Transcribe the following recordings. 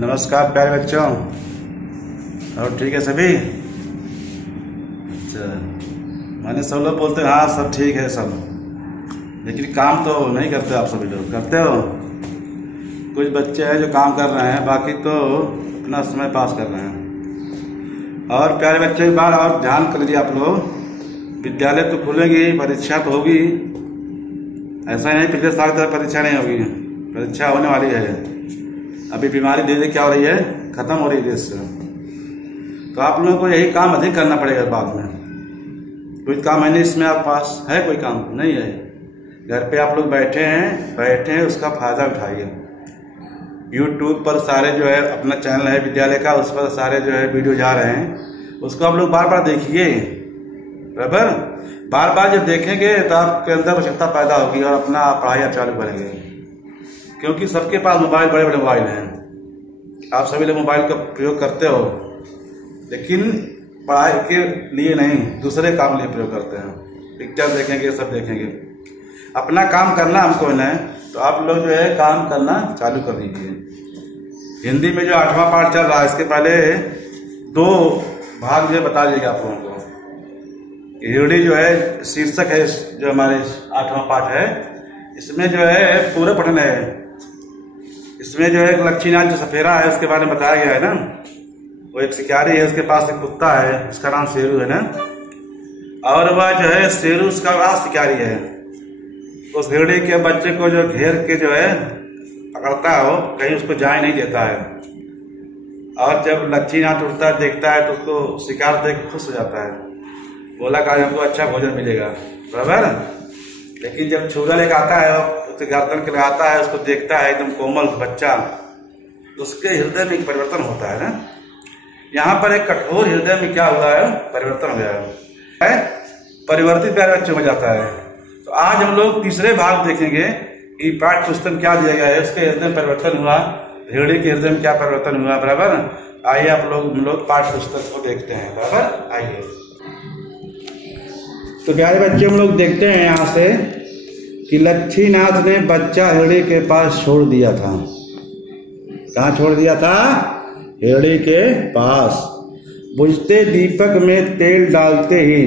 नमस्कार प्यारे बच्चों, और ठीक है सभी? अच्छा, मैंने सब लोग बोलते हैं हाँ सब ठीक है सब, लेकिन काम तो नहीं करते। आप सभी लोग करते हो? कुछ बच्चे हैं जो काम कर रहे हैं, बाकी तो अपना समय पास कर रहे हैं। और प्यारे बच्चे एक बार और ध्यान कर लीजिए आप लोग, विद्यालय तो खुलेंगे, परीक्षा तो होगी। ऐसा नहीं पिछले साल की तरह परीक्षा नहीं होगी, परीक्षा होने वाली है। अभी बीमारी धीरे धीरे क्या हो रही है, खत्म हो रही है देश से। तो आप लोगों को यही काम अधिक करना पड़ेगा बाद में। कोई काम है नहीं इसमें, आप पास है कोई काम नहीं है। घर पे आप लोग बैठे हैं उसका फायदा उठाइए। यूट्यूब पर सारे जो है अपना चैनल है विद्यालय का, उस पर सारे जो है वीडियो जा रहे हैं, उसको आप लोग बार बार देखिए। बराबर बार बार जब देखेंगे तो आपके अंदर आवश्यकता पैदा होगी और अपना पढ़ाई चालू करेंगे। क्योंकि सबके पास मोबाइल, बड़े बड़े मोबाइल हैं। आप सभी लोग मोबाइल का प्रयोग करते हो, लेकिन पढ़ाई के लिए नहीं, दूसरे काम लिए प्रयोग करते हैं। पिक्चर देखेंगे, सब देखेंगे। अपना काम करना हमको है, तो आप लोग जो है काम करना चालू कर दीजिए। हिंदी में जो 8वां पाठ चल रहा है, इसके पहले 2 भाग जो बता दीजिएगा आप लोगों को। हिरणी जो है शीर्षक है, जो हमारे 8वां पाठ है, इसमें जो है पूरा पठन है। इसमें जो है लक्ष्मीनाथ जो सफेरा है उसके बारे में बताया गया है ना। वो एक शिकारी है, उसके पास एक कुत्ता है, उसका नाम शेरू है ना। और वह जो है शेरू उसका बड़ा शिकारी है। उस हिरणी के बच्चे को जो घेर के जो है पकड़ता है, वो कहीं उसको जाए नहीं देता है। और जब लक्ष्मीनाथ उठता है, देखता है, तो उसको शिकार देख खुश हो जाता है। बोला कि हमको अच्छा भोजन मिलेगा, बराबर। लेकिन जब छुरा लेकर आता है, उसके गर्दन के लगाता है, उसको देखता है एकदम कोमल बच्चा, उसके हृदय में एक परिवर्तन होता है ना। यहाँ पर एक कठोर हृदय में क्या हुआ है, परिवर्तन हो गया है, परिवर्तित प्यारे बच्चों में जाता है। तो आज हम लोग तीसरे भाग देखेंगे कि पाठ्य पुस्तक क्या दिया गया है, उसके हृदय में परिवर्तन हुआ, हिरणी के हृदय में क्या परिवर्तन हुआ। बराबर आइए आप लोग हम लोग पाठ्य पुस्तक को देखते हैं। बराबर आइए। तो प्यारे बच्चे हम लोग देखते हैं यहाँ से कि लक्ष्मीनाथ ने बच्चा हिरणी के पास छोड़ दिया था। कहाँ छोड़ दिया था? हिरणी के पास। बुझते दीपक में तेल डालते ही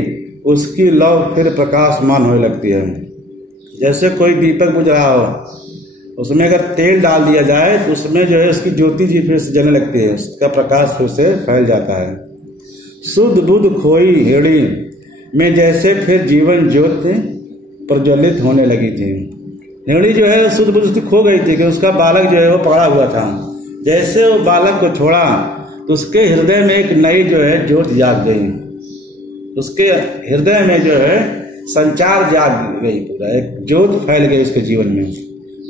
उसकी लौ फिर प्रकाशमान होने लगती है। जैसे कोई दीपक बुझ रहा हो, उसमें अगर तेल डाल दिया जाए तो उसमें जो है उसकी ज्योति जी फिर से जलने लगती है, उसका प्रकाश फिर से फैल जाता है। शुद्ध बुद्ध खोई हिरणी में जैसे फिर जीवन ज्योति प्रज्वलित होने लगी थी। हिरणी जो है शुद्ध बुद्ध खो गई थी कि उसका बालक जो है वो पड़ा हुआ था। जैसे वो बालक को छोड़ा तो उसके हृदय में एक नई जो है ज्योत जाग गई। उसके हृदय में जो है संचार जाग गई, पूरा एक ज्योत फैल गई उसके जीवन में।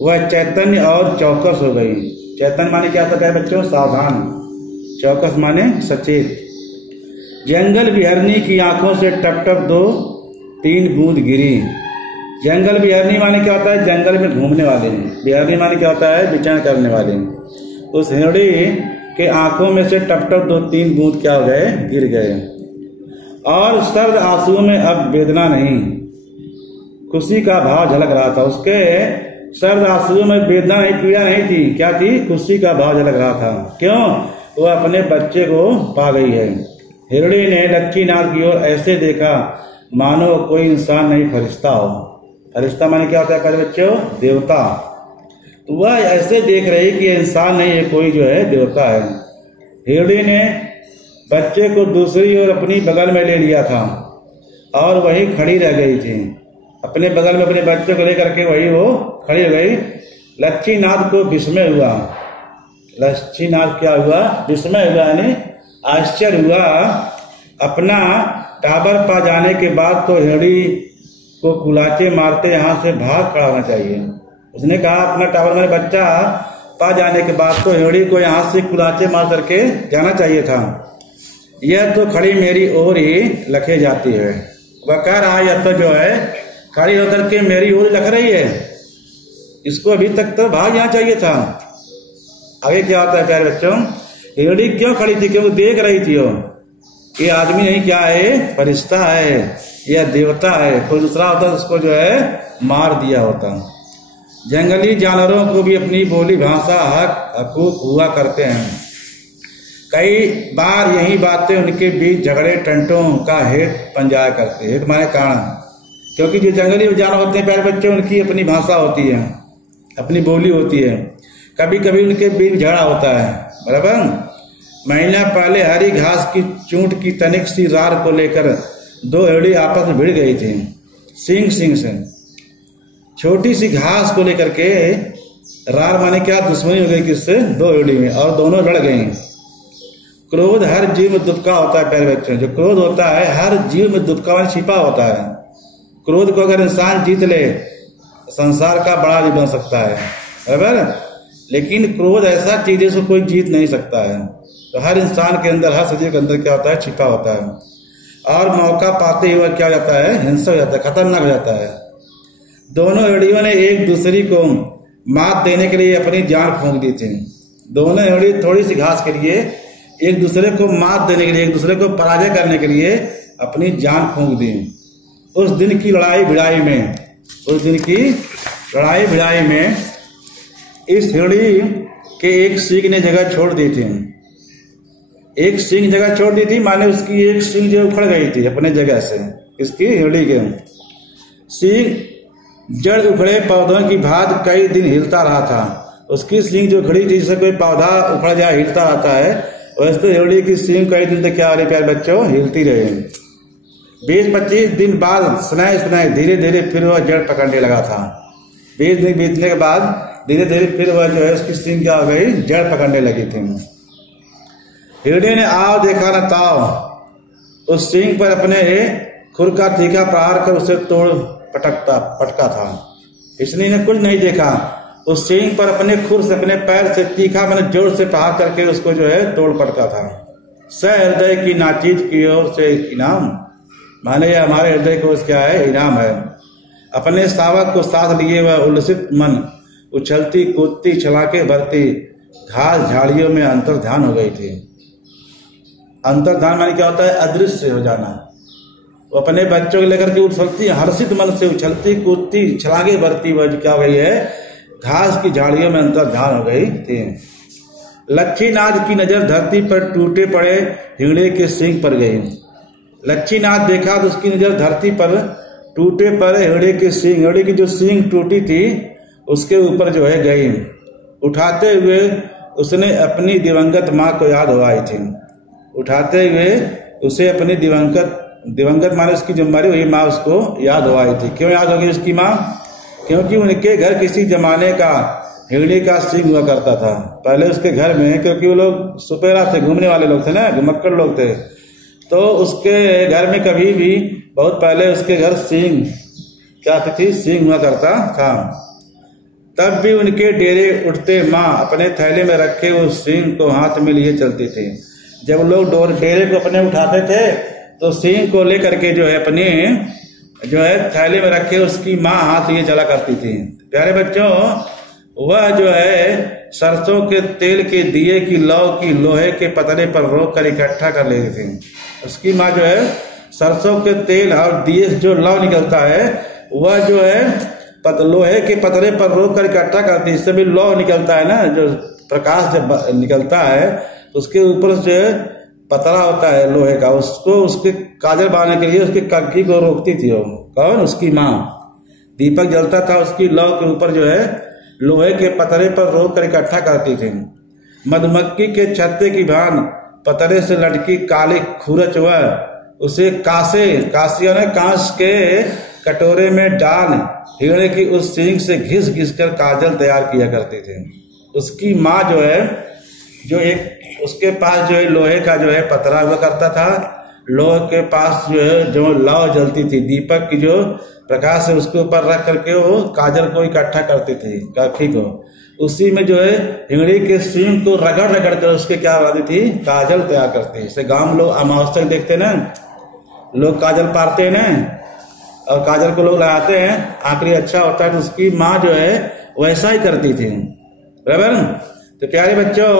वह चैतन्य और चौकस हो गई। चैतन्य माने क्या होता है बच्चों? सावधान। चौकस माने सचेत। जंगल बिहरनी की आंखों से टप टप 2-3 बूंद गिरी। जंगल बिहरनी माने क्या होता है? जंगल में घूमने वाले। बिहरनी माने क्या होता है? विचरण करने वाले। उस हिरणी के आंखों में से टप टप 2-3 बूंद क्या हो गए? गिर गए। और सर्द आंसुओं में अब वेदना नहीं, खुशी का भाव झलक रहा था। उसके सर्द आंसुओं में वेदना नहीं, पीड़ा नहीं थी। क्या थी? खुशी का भाव झलक रहा था। क्यों? वो अपने बच्चे को पा गई है। हिरणी ने लक्ष्मीनाथ की ओर ऐसे देखा मानो कोई इंसान नहीं फरिश्ता हो। फरिश्ता माने क्या होता है प्यारे बच्चों? देवता। तो वह ऐसे देख रही कि इंसान नहीं है, कोई जो है देवता है। हिरणी ने बच्चे को दूसरी ओर अपनी बगल में ले लिया था और वही खड़ी रह गई थी। अपने बगल में अपने बच्चे को लेकर के वही वो खड़ी हो गई। लक्ष्मीनाथ को विस्मय हुआ। लक्ष्मीनाथ क्या हुआ? विस्मय हुआ, यानी आश्चर्य हुआ अपना टाबर पा जाने के बाद तो हिरणी को कुलाचे मारते यहाँ से भाग खड़ा होना चाहिए। उसने कहा अपना टाबर मेरे बच्चा पा जाने के बाद तो हिरणी को यहाँ से कुलाचे मार करके जाना चाहिए था। यह तो खड़ी मेरी ओर ही लखे जाती है। वह कह रहा है यह तो जो है खड़ी होकर के मेरी ओर लख रही है, इसको अभी तक तो भाग जाना चाहिए था। आगे क्या होता है प्यारे बच्चों, हिरणी क्यों खड़ी थी? क्योंकि देख रही थी वो ये आदमी नहीं क्या है, फरिश्ता है या देवता है, कोई दूसरा होता उसको जो है मार दिया होता। जंगली जानवरों को भी अपनी बोली भाषा हक हकूक हुआ करते हैं। कई बार यही बातें उनके बीच झगड़े टंटों का हेत बन जाया करते। हेत माने कारण, क्योंकि जो जंगली जानवर होते हैं प्यारे बच्चे उनकी अपनी भाषा होती है, अपनी बोली होती है। कभी कभी उनके बीच झगड़ा होता है, बराबर। महीना पहले हरी घास की चूंट की तनिक सी रार को लेकर दो हिरणी आपस में भिड़ गई थी। सिंग से छोटी सी घास को लेकर के रार माने क्या दुश्मनी हो गई किससे? दो हिरणी में, और दोनों लड़ गई। क्रोध हर जीव में दुबका होता है प्यारे बच्चों। जो क्रोध होता है हर जीव में दुबका में छिपा होता है। क्रोध को अगर इंसान जीत ले संसार का बड़ा भी बन सकता है, बराबर। लेकिन क्रोध ऐसा चीज है जिसको कोई जीत नहीं सकता है। तो हर इंसान के अंदर, हर सजीव के अंदर क्या होता है? छिपा होता है। और मौका पाते हुए क्या हो जाता है? हिंसक हो जाता है, खतरनाक हो जाता है। दोनों हिरणियों ने एक दूसरे को मात देने के लिए अपनी जान फूंक दी थी। दोनों हिरणी थोड़ी सी घास के लिए एक दूसरे को मात देने के लिए, एक दूसरे को पराजय करने के लिए अपनी जान फूंक दी। उस दिन की लड़ाई भिड़ाई में इस हिरणी के एक सींग ने जगह छोड़ दी थी। एक सींग जगह छोड़ दी थी माने उसकी एक सींग जो उखड़ गई थी अपने जगह से। इसकी हिरणी के सींग जड़ उखड़े पौधों की भांति कई दिन हिलता रहा था। उसकी सींग जो खड़ी थी, जैसे कोई पौधा उखड़ जाए हिलता रहता है, वैसे तो हिरणी की सींग कई दिन तक क्या हो रही प्यारे बच्चों? हिलती रहे। 20-25 दिन बाद स्नाय धीरे धीरे फिर वह जड़ पकड़ने लगा था। 20 दिन बीतने के बाद धीरे धीरे फिर वह जो है उसकी सींग क्या हो गई? जड़ पकड़ने लगी थी। हिरणी ने आव देखा न ताव उस सींग पर अपने खुर का तीखा प्रहार कर उसे तोड़ पटका था। हिरणी ने कुछ नहीं देखा, उस सींग पर अपने खुर से, अपने पैर से तीखा मैंने जोर से प्रहार करके उसको जो है तोड़ पटका था। सहृदय की नाचीज की ओर से इनाम, माने हमारे हृदय को क्या है? इनाम है। अपने सावक को साथ लिए वह उल्लसित मन उछलती कूदती छलाके भरती घास झाड़ियों में अंतर्ध्यान हो गई थी। अंतर्ध्यान माने क्या होता है? अदृश्य हो जाना। वो अपने बच्चों को लेकर के उछलती हर्षित मन से उछलती कूदती छलाके भरती वह क्या हो गई है? घास की झाड़ियों में अंतर्ध्यान हो गई थी। लक्ष्मीनाथ की नजर धरती पर टूटे पड़े हिरणी के सींग पर गई। लक्ष्मीनाथ देखा तो उसकी नजर धरती पर टूटे पड़े हिरणी के सींग, हिरणी की जो सींग टूटी थी उसके ऊपर जो है गई। उठाते हुए उसने अपनी दिवंगत माँ को याद हुआई थी। उठाते हुए उसे अपनी दिवंगत माने उसकी जो मरी हुई माँ उसको याद हुआई थी। क्यों याद होगी उसकी माँ? क्योंकि उनके घर किसी जमाने का हिरणी का सींग हुआ करता था पहले उसके घर में। क्योंकि वो लोग सुपेरा थे, घूमने वाले लोग थे ना, घुमक्कड़ लोग थे, तो उसके घर में कभी भी बहुत पहले उसके घर सींग क्या थी? सींग हुआ करता था। तब भी उनके डेरे उठते माँ अपने थैले में रखे उस सींग को हाथ में लिए चलती थी। जब लोग डेरे को अपने उठाते थे तो सींग को लेकर के जो है अपने जो है थैले में रखे उसकी माँ हाथ लिए चला करती थी। प्यारे बच्चों, वह जो है सरसों के तेल के दिए की लौ की लोहे के पतरे पर रोक कर इकट्ठा कर लेती थी। उसकी माँ जो है सरसों के तेल और दिए से जो लौ निकलता है वह जो है लोहे के पतरे पर रोक कर इकट्ठा करती है। इससे भी लौ निकलता है ना, जो प्रकाश जब निकलता है तो उसके ऊपर जो पतरा होता है लोहे का, उसको उसके काजल बनाने के लिए उसकी कग्घी को रोकती थी। वो कौन? उसकी माँ। दीपक जलता था, उसकी लौ के ऊपर जो है लोहे के पतरे पर रोक कर इकट्ठा करती थी। मधुमक्खी के छत्ते की भान पतरे से लटकी काली खूरच वह उसे कांसियों ने कांच के कटोरे में डाल हिरणी की उस सींग से घिस घिस कर काजल तैयार किया करती थी। उसकी माँ जो है जो एक उसके पास जो है लोहे का जो है पतरा हुआ करता था, लोह के पास जो है जो लौ जलती थी, दीपक की जो प्रकाश है उसके ऊपर रख करके वो काजल को इकट्ठा करती थी, काखी को। उसी में जो है हिंगड़ी के सींग को रगड़ रगड़ कर उसके क्या बनाती थी, काजल तैयार करती। जैसे गांव में लोग अमावस्या देखते ना, लोग काजल पारते हैं ना, और काजल को लोग लगाते हैं, आखिरी अच्छा होता है। तो उसकी माँ जो है वैसा ही करती थी, बराबर। तो प्यारे बच्चों,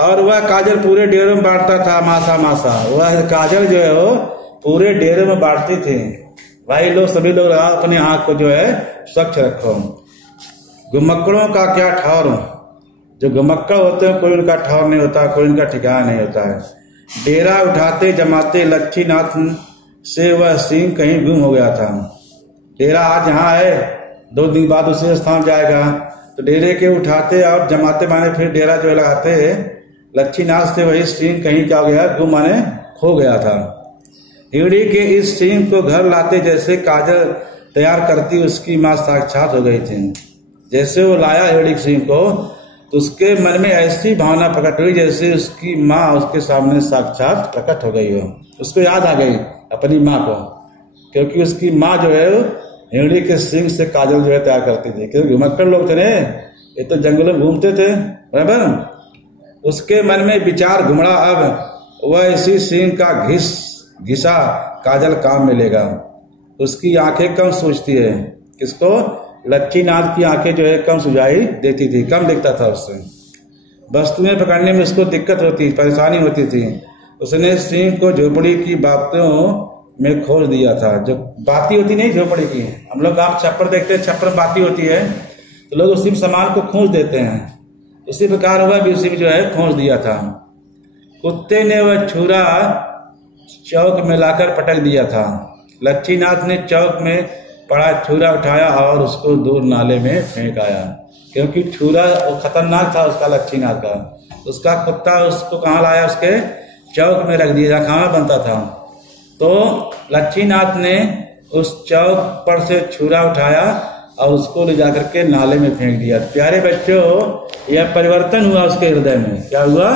और वह काजल पूरे डेरे में बांटता था, मासा मासा। वह काजल जो है वो पूरे डेरे में बांटती थी। भाई लोग, सभी लोग अपने आँख को जो है स्वच्छ रखो। घुमक्कड़ों का क्या ठौर, जो घुमक्कड़ होते हैं कोई उनका ठौर नहीं होता, कोई उनका ठिकाना नहीं होता है। डेरा उठाते जमाते लक्ष्मीनाथ से वह सींग कहीं गुम हो गया था। डेरा आज यहाँ है, 2 दिन बाद दूसरे स्थान जाएगा। तो डेरे के उठाते और जमाते माने फिर डेरा जो लगाते लक्ष्मीनाथ से वही सींग कहीं क्या हो गया, गुम माने खो गया था। हिंगड़ी के इस सींग को घर लाते जैसे काजल तैयार करती उसकी माँ साक्षात हो गई थी। जैसे वो लाया हिंगड़ी सींग को तो उसके मन में ऐसी भावना प्रकट हुई जैसे उसकी माँ उसके सामने साक्षात प्रकट हो गई हो। उसको याद आ गई अपनी माँ को, क्योंकि उसकी माँ जो है हिंगड़ी के सींग से काजल जो है तैयार करती थी। क्योंकि घुमक्कड़ लोग थे, ये तो जंगलों में घूमते थे, बराबर। उसके मन में विचार घुमड़ा, अब वह इसी सींग का घिसा काजल काम में लेगा। उसकी आंखें कम सोचती है, किसको, लक्ष्मीनाथ की आंखें जो है कम सुझाई देती थी, कम दिखता था उससे। वस्तुएं पकड़ने में उसको दिक्कत होती, परेशानी होती थी। उसने सींग को झोपड़ी की बातों में खोज दिया था। जो बाती होती नहीं झोपड़ी की, हम लोग आप छप्पर देखते हैं, छप्पर में बाती होती है तो लोग उसी में सामान को खोज देते हैं। उसी प्रकार वह भी उसी में जो है खोज दिया था। कुत्ते ने वह छुरा चौक में लाकर पटक दिया था। लक्ष्मीनाथ ने चौक में पड़ा छुरा उठाया और उसको दूर नाले में फेंक आया, क्योंकि छुरा खतरनाक था उसका, लक्ष्मीनाथ का। उसका कुत्ता उसको कहाँ लाया, उसके चौक में रख दिया, खाना बनता था। तो लक्ष्मीनाथ ने उस चौक पर से छुरा उठाया और उसको ले जाकर के नाले में फेंक दिया। प्यारे बच्चों, यह परिवर्तन हुआ उसके हृदय में। क्या हुआ,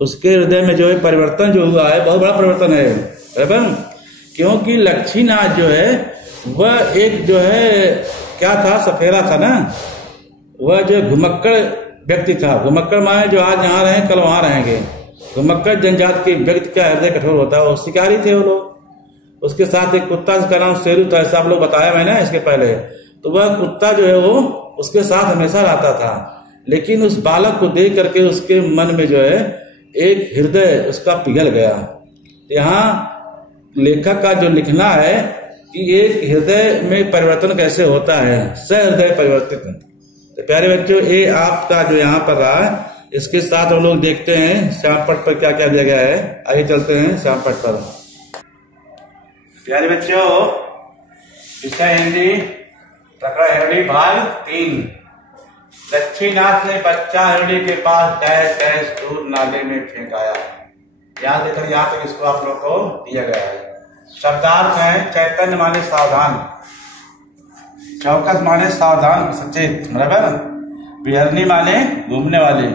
उसके हृदय में जो है परिवर्तन जो हुआ है, बहुत बड़ा परिवर्तन है, बराबर। क्योंकि लक्ष्मीनाथ जो है वह एक जो है क्या था, सफेरा था ना, वह जो घुमक्कड़ व्यक्ति था। घुमक्कड़ माने जो आज यहाँ रहे कल वहां रहेंगे। घुमक्कड़ जनजाति के व्यक्ति का हृदय कठोर होता है, वो शिकारी थे वो लोग। उसके साथ एक कुत्ता का नाम शेरू था, ऐसा आप लोग बताया मैंने इसके पहले। तो वह कुत्ता जो है वो उसके साथ हमेशा रहता था। लेकिन उस बालक को देख करके उसके मन में जो है एक हृदय उसका पिघल गया। यहाँ लेखक का जो लिखना है कि एक हृदय में परिवर्तन कैसे होता है, सहृदय परिवर्तित। तो प्यारे बच्चों, ये आपका जो यहाँ पर रहा, इसके साथ हम लोग देखते हैं श्यामपट्ट पर क्या क्या दिया गया है। आइए चलते हैं श्यामपट्ट पर। प्यारे बच्चों, विषय हिंदी, प्रकरण हिंदी, भाग 3। लक्ष्मीनाथ ने बच्चा हिंदी के पास डैश डैश दूर नाले में फेंकाया। यहाँ देखकर यहाँ तक इसको आप लोग को दिया गया है। शब्दार्थ है, चैतन्य माने सावधान, चौकस माने सावधान सचेत, बराबर। बिहरनी माने घूमने वाली,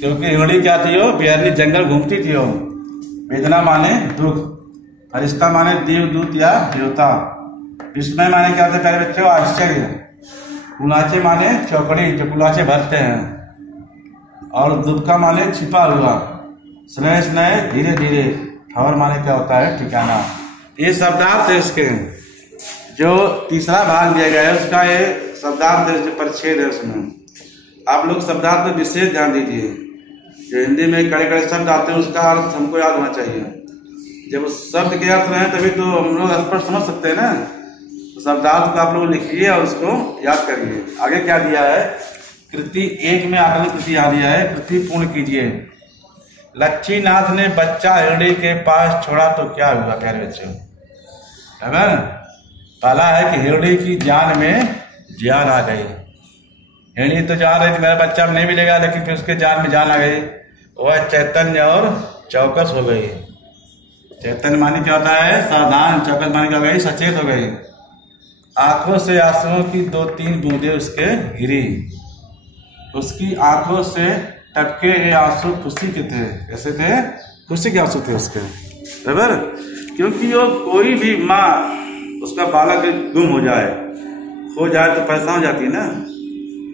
क्योंकि हिंगड़ी क्या थी हो, बिहरनी जंगल घूमती थी हो। वेदना माने दुख, फरिश्ता माने देवदूत या देवता। विस्मय माने क्या होता है प्यारे बच्चों, आश्चर्य। कुलाचे माने चौकड़ी, जो कुलाचे भरते हैं। और दुबका माने छिपा हुआ। स्नेह स्नेह धीरे धीरे। ठौर माने क्या होता है, ठिकाना। ये शब्दार्थ है इसके। जो तीसरा भाग दिया गया है उसका ये शब्दार्थ जो परिच्छेद है, उसमें आप लोग शब्दार्थ में विशेष ध्यान दीजिए। जो हिंदी में कड़े कड़े शब्द आते हैं उसका अर्थ हमको याद होना चाहिए। जब उस शब्द के अर्थ रहे तभी तो हम लोग स्पष्ट समझ सकते हैं ना। तो शब्दार्थ को आप लोग लिखिए और उसको याद करिए। आगे क्या दिया है, कृति 1 में आगे कृति यहाँ दिया है, कृति पूर्ण कीजिए। लक्ष्मीनाथ ने बच्चा हिरणी के पास छोड़ा तो क्या हुआ प्यारे बच्चों, है ना। पहला है कि हिरणी की जान में जान आ गई। हिरणी तो जान रही थी मेरा बच्चा नहीं मिलेगा, लेकिन फिर उसके जान में जान आ गई। वह चैतन्य और चौकस हो गई। चैतन्य मानी क्या होता है, सावधान। चौकस मानी क्या हो गई, सचेत हो गई। आंखों से आंसुओं की 2-3 बूंदे उसके गिरी। उसकी आंखों से टपके ये आंसू खुशी के थे। कैसे थे, खुशी के आंसू थे उसके। बराबर। क्योंकि वो कोई भी माँ उसका बालक गुम हो जाए, खो जाए तो परेशान हो जाती है ना।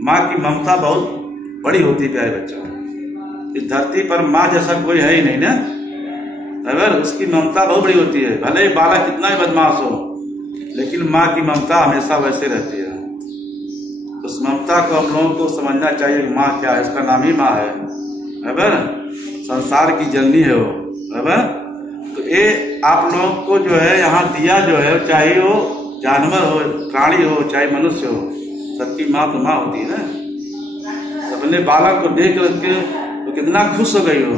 माँ की ममता बहुत बड़ी होती है प्यारे बच्चों। इस धरती पर माँ जैसा कोई है ही नहीं ना, बराबर। उसकी ममता बहुत बड़ी होती है, भले ही बालक कितना ही बदमाश हो, लेकिन माँ की ममता हमेशा वैसे रहती है। उस ममता को हम लोगों को समझना चाहिए कि माँ क्या है, इसका नाम ही माँ है, बराबर। संसार की जननी है वो, बराबर। तो ये आप लोगों को जो है यहाँ दिया जो है, चाहे वो जानवर हो, प्राणी हो, चाहे मनुष्य हो, सबकी माँ तो माँ होती है ना। अपने बालक को देख करके तो कितना खुश हो गई हो,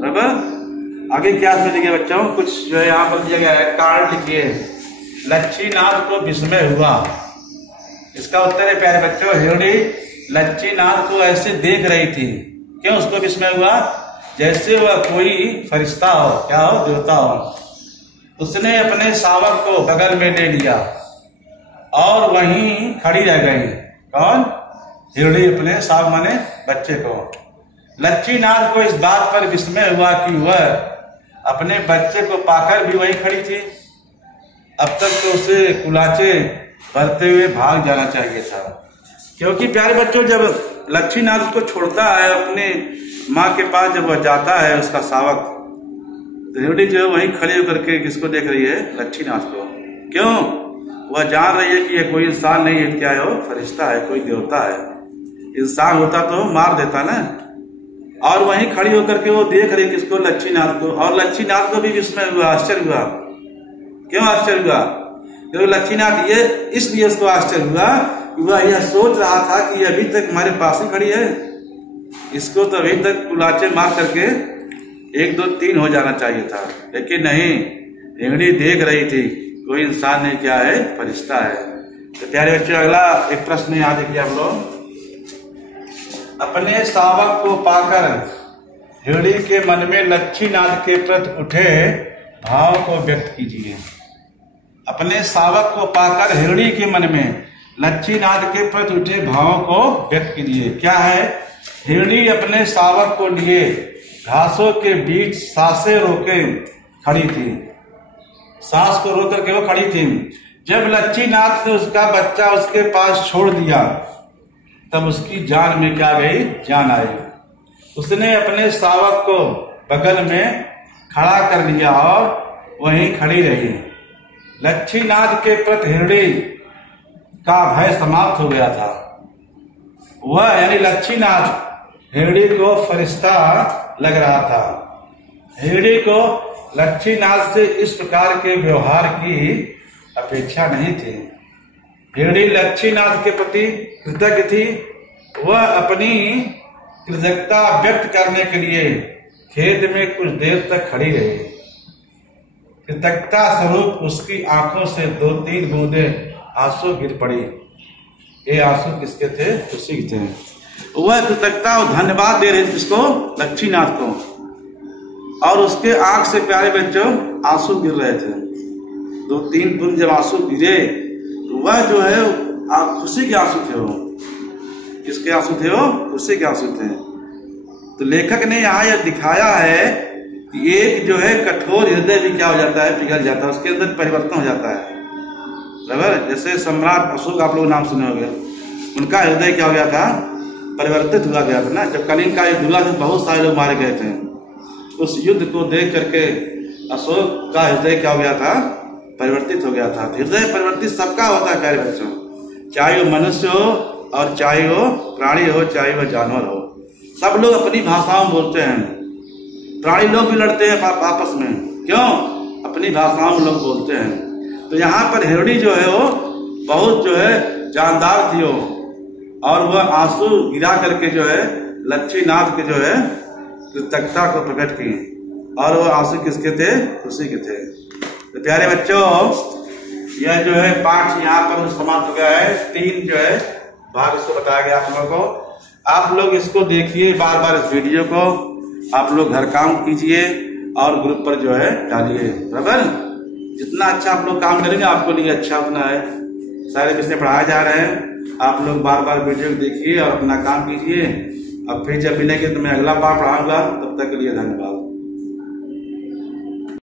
बराबर। आगे क्या लिखिए बच्चों, कुछ जो है यहाँ पर दिया गया है, कार्ड लिखिए। लच्छीनाथ को विस्मय हुआ। इसका उत्तर है प्यारे बच्चों, हिरणी लच्छीनाथ को ऐसे देख रही थी। क्यों उसको विस्मय हुआ? जैसे वह कोई फरिश्ता हो, क्या हो, देवता हो। उसने अपने शावक को बगल में ले लिया और वहीं खड़ी रह गई। कौन? हिरणी अपने शावक माने बच्चे को। लच्छीनाथ को इस बात पर विस्मय हुआ कि वह अपने बच्चे को पाकर भी वहीं खड़ी थी। अब तक तो उसे कुलाचे भरते हुए भाग जाना चाहिए था, क्योंकि प्यारे बच्चों जब लच्छीनाथ उसको छोड़ता है अपने माँ के पास, जब वह जाता है उसका शावक, तो हिरणी जो है वहीं खड़ी होकर के किसको देख रही है? लच्छीनाथ को। क्यों? वह जान रही है कि यह कोई इंसान नहीं है, क्या है वो? फरिश्ता है, कोई देवता है। इंसान होता तो मार देता ना। और वहीं खड़ी होकर के वो देख रही किसको? लच्छीनाथ को। और लच्छीनाथ को भी विस्मय हुआ, आश्चर्य हुआ। क्यों आश्चर्य हुआ? क्योंकि लच्छीनाथ ये इसलिए उसको आश्चर्य हुआ कि वह यह सोच रहा था कि अभी तक हमारे पास ही खड़ी है, इसको तो अभी तक कुलाचे मार करके 1 2 3 हो जाना चाहिए था, लेकिन नहीं, हिरणी देख रही थी कोई इंसान नहीं, क्या है? फरिश्ता है। तो प्यारे बच्चों अगला एक प्रश्न याद देखिए आप लोग। अपने शावक को पाकर हिरणी के मन में लच्छीनाथ के प्रति उठे भाव को व्यक्त कीजिए। अपने शावक को पाकर हिरणी के मन में लच्छीनाथ के प्रति उठे भावों को व्यक्त कीजिए। क्या है? हिरणी अपने शावक को लिए घासों के बीच सांसें रोके खड़ी थी। सांस को रोक करके वो खड़ी थी। जब लच्छीनाथ ने उसका बच्चा उसके पास छोड़ दिया, तब उसकी जान में क्या गई? जान आई। उसने अपने शावक को बगल में खड़ा कर लिया और वहीं खड़ी रही। लच्छीनाथ के प्रति हिरणी का भय समाप्त हो गया था। वह यानी लच्छीनाथ हिरणी को फरिश्ता लग रहा था। हिरणी को लच्छीनाथ से इस प्रकार के व्यवहार की अपेक्षा नहीं थी। हिरणी लच्छीनाथ के प्रति कृतज्ञ थी। वह अपनी कृतज्ञता व्यक्त करने के लिए खेत में कुछ देर तक खड़ी रही। कृतज्ञता स्वरूप उसकी आंखों से 2 3 बूंदे आंसू गिर पड़ी। ये आंसू किसके थे? खुशी के थे। वह कृतज्ञता और धन्यवाद दे रहे थे इसको, लच्छीनाथ को, और उसके आंख से प्यारे बच्चों आंसू गिर रहे थे। 2 3 बूंद जब आंसू गिरे तो वह जो है खुशी के आंसू थे। वो किसके आंसू थे? वो खुशी के आंसू थे। तो लेखक ने यहाँ यह दिखाया है कि एक जो है कठोर हृदय भी क्या हो जाता है? पिघल जाता है, उसके अंदर परिवर्तन हो जाता है, बराबर। जैसे सम्राट अशोक आप लोग नाम सुने होंगे, उनका हृदय क्या हो गया था? परिवर्तित हुआ गया था ना। जब कलिंग का युद्ध हुआ था बहुत सारे लोग मारे गए थे। उस युद्ध को देख करके अशोक का हृदय क्या हो गया था? परिवर्तित हो गया था। हृदय परिवर्तित सबका होता है प्यारे बच्चों, चाहे वो मनुष्य हो और चाहे वो प्राणी हो, चाहे वो जानवर हो। सब लोग अपनी भाषाओं में बोलते हैं। प्राणी लोग भी लड़ते हैं आपस में, क्यों? अपनी भाषाओं में लोग बोलते हैं। तो यहाँ पर हिरणी जो है वो बहुत जो है जानदार थी वो, और वह आंसू गिरा करके जो है लच्छीनाथ के जो है कृतज्ञता को प्रकट की। और वो आंसू किसके थे? खुशी के थे। तो प्यारे बच्चों यह जो है पाठ यहाँ पर समाप्त हो गया है। 3 जो है भाग इसको बताया गया आप लोगों को। आप लोग इसको देखिए बार बार, इस वीडियो को आप लोग घर काम कीजिए और ग्रुप पर जो है डालिए, बराबर। जितना अच्छा आप लोग काम करेंगे आपको लिए अच्छा उतना है। सारे विषय पढ़ाए जा रहे हैं, आप लोग बार बार वीडियो देखिए और अपना काम कीजिए। अब फिर जब मिलेंगे तो मैं अगला पाठ पढ़ाऊंगा। तब तक के लिए धन्यवाद।